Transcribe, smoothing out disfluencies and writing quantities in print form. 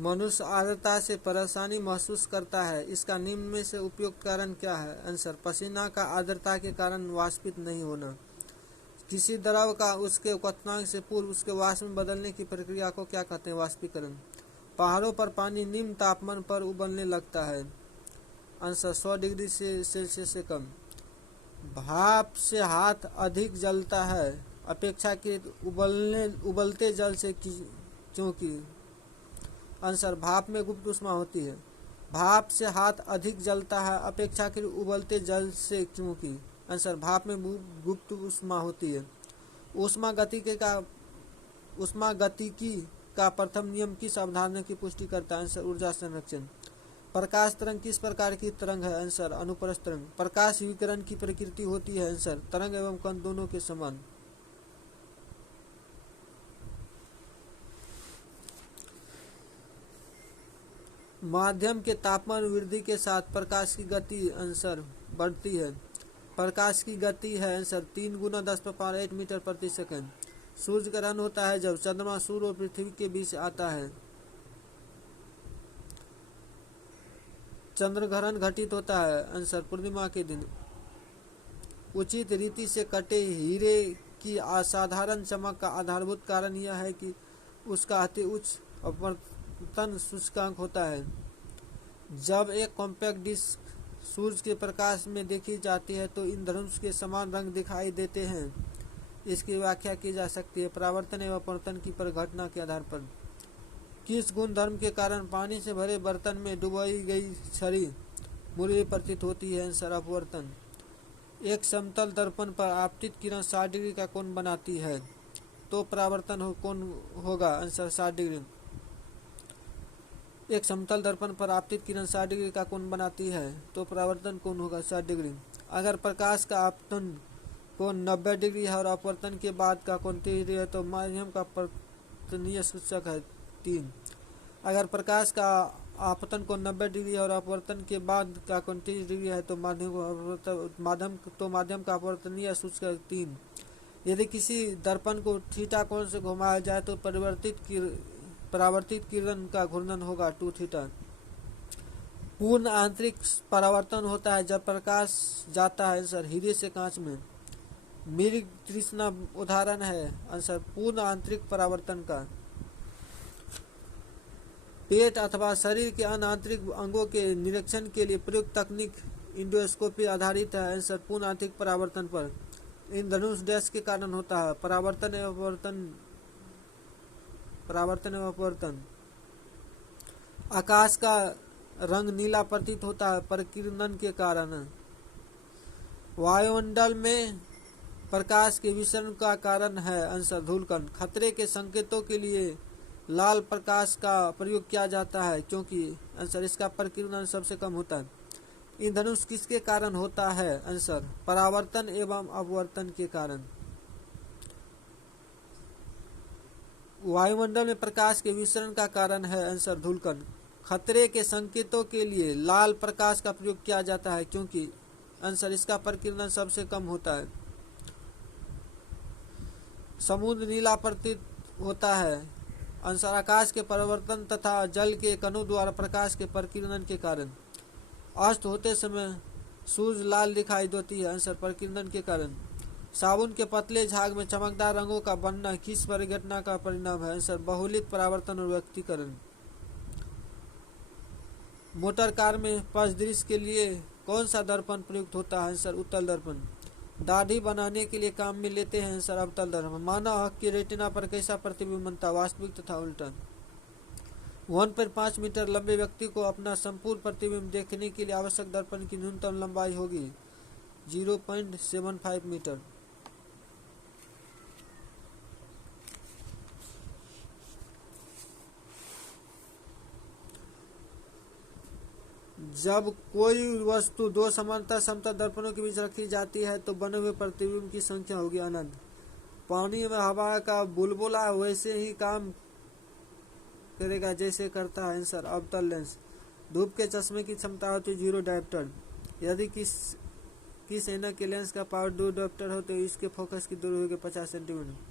मनुष्य आर्द्रता से परेशानी महसूस करता है, इसका निम्न में से उपयुक्त कारण क्या है? आंसर, पसीना का आर्द्रता के कारण वाष्पित नहीं होना। किसी द्रव का उसके क्वथनांक से पूर्व उसके वाष्प में बदलने की प्रक्रिया को क्या कहते हैं? वाष्पीकरण। पहाड़ों पर पानी निम्न तापमान पर उबलने लगता है। आंसर, 100 डिग्री सेल्सियस से कम। भाप से हाथ अधिक जलता है अपेक्षाकृत उबलते जल से क्योंकि? आंसर, भाप में गुप्त ऊष्मा होती है। भाप से हाथ अधिक जलता है अपेक्षाकृत उबलते जल से क्योंकि? आंसर, भाप में गुप्त ऊष्मा होती है। ऊष्मागतिकी का प्रथम नियम किस अवधारणा की पुष्टि करता है? आंसर, ऊर्जा संरक्षण। प्रकाश तरंग किस प्रकार की तरंग है? आंसर, अनुप्रस्थ तरंग। प्रकाश विकिरण की प्रकृति होती है? आंसर, तरंग एवं कण दोनों के समान। माध्यम के तापमान वृद्धि के साथ प्रकाश की गति आंसर बढ़ती है। प्रकाश की गति है आंसर 3 × 10⁸ मीटर प्रति सेकंड। सूर्य ग्रहण होता है जब चंद्रमा सूर्य और पृथ्वी के बीच आता है। चंद्रग्रहण घटित होता है आंसर, पूर्णिमा के दिन। उचित रीति से कटे हीरे की असाधारण चमक का आधारभूत कारण यह है कि उसका अति उच्च अपवर्तन सूचकांक होता है। जब एक कॉम्पैक्ट डिस्क सूर्य के प्रकाश में देखी जाती है तो इंद्रधनुष के समान रंग दिखाई देते हैं। इसकी व्याख्या की जा सकती है परावर्तन एवं अपवर्तन की परिघटना के आधार पर। किस गुणधर्म के कारण पानी से भरे बर्तन में डुबोई गई छड़ी मूल्य प्रतीत होती है? आंसर, अपवर्तन। एक समतल दर्पण पर आपतित किरण 60 डिग्री का कोण बनाती है तो परावर्तन कोण होगा? Answer, 60 degree. एक समतल दर्पण पर आपतित किरण 60 डिग्री का कोण बनाती है तो परावर्तन कोण होगा? 60 डिग्री। अगर प्रकाश का आपतन कोण 90 डिग्री है और अपवर्तन के बाद का कोण 30 डिग्री है तो माध्यम का अपवर्तनीय सूचक है 3। अगर प्रकाश का आपतन कोण 90 डिग्री है और अपवर्तन के बाद का कोण 30 डिग्री है तो माध्यम का अपवर्तनीय सूचक है 3। यदि किसी दर्पण को थीटा कोण से घुमाया जाए तो परावर्तित किरण का घूर्णन होगा 2θ। पूर्ण आंतरिक परावर्तन होता है जब प्रकाश जाता है आंसर, हीरे से कांच में। मृग तृष्णा उदाहरण है आंसर, पूर्ण आंतरिक परावर्तन का। पेट अथवा शरीर के अन्य आंतरिक अंगों के निरीक्षण के लिए प्रयुक्त तकनीक इंडोस्कोपी आधारित है आंसर, पूर्ण आंतरिक परावर्तन पर। इंद्रधनुष डैश के कारण होता है? परावर्तन एवं अपवर्तन। आकाश का रंग नीला प्रतीत होता है परिकिरण के कारण। वायुमंडल में प्रकाश के विसरण का कारण है आंसर, धूलकण। खतरे के संकेतों के लिए लाल प्रकाश का प्रयोग किया जाता है क्योंकि? आंसर, इसका परिकिरण सबसे कम होता है। इंद्रधनुष किसके कारण होता है? आंसर, परावर्तन एवं अपवर्तन के कारण। वायुमंडल में प्रकाश के विसरण का कारण है आंसर, धूलकण। खतरे के संकेतों के लिए लाल प्रकाश का प्रयोग किया जाता है क्योंकि? आंसर, इसका परिकिरण सबसे कम होता है। समुद्र नीला प्रतीत होता है आंसर, आकाश के परिवर्तन तथा जल के कणों द्वारा प्रकाश के परिकिरण के कारण। अस्त होते समय सूर्य लाल दिखाई देती है आंसर, परिकिरण के कारण। साबुन के पतले झाग में चमकदार रंगों का बनना किस परिघटना का परिणाम है? आंसर, बहुलित परावर्तन और व्यक्तीकरण। मोटर कार में पथदृश्य के लिए कौन सा दर्पण प्रयुक्त होता है? आंसर, उत्तल दर्पण। दाढ़ी बनाने के लिए काम में लेते हैं आंसर, अवतल दर्पण। मानव आँख की रेटिना पर कैसा प्रतिबिंब बनता है? वास्तविक तथा उल्टा। 1.5 मीटर लंबे व्यक्ति को अपना संपूर्ण प्रतिबिंब देखने के लिए आवश्यक दर्पण की न्यूनतम लंबाई होगी 0.75 मीटर। जब कोई वस्तु दो समांतर समतल दर्पणों के बीच रखी जाती है तो बने हुए प्रतिबिंब की संख्या होगी अनंत। पानी में हवा का बुलबुला वैसे ही काम करेगा जैसे करता है आंसर, अवतल लेंस। धूप के चश्मे की क्षमता होती है 0 डायोप्टर। यदि किस ऐनक के लेंस का पावर 2 डायोप्टर हो तो इसके फोकस की दूरी होगी 50 सेंटीमीटर।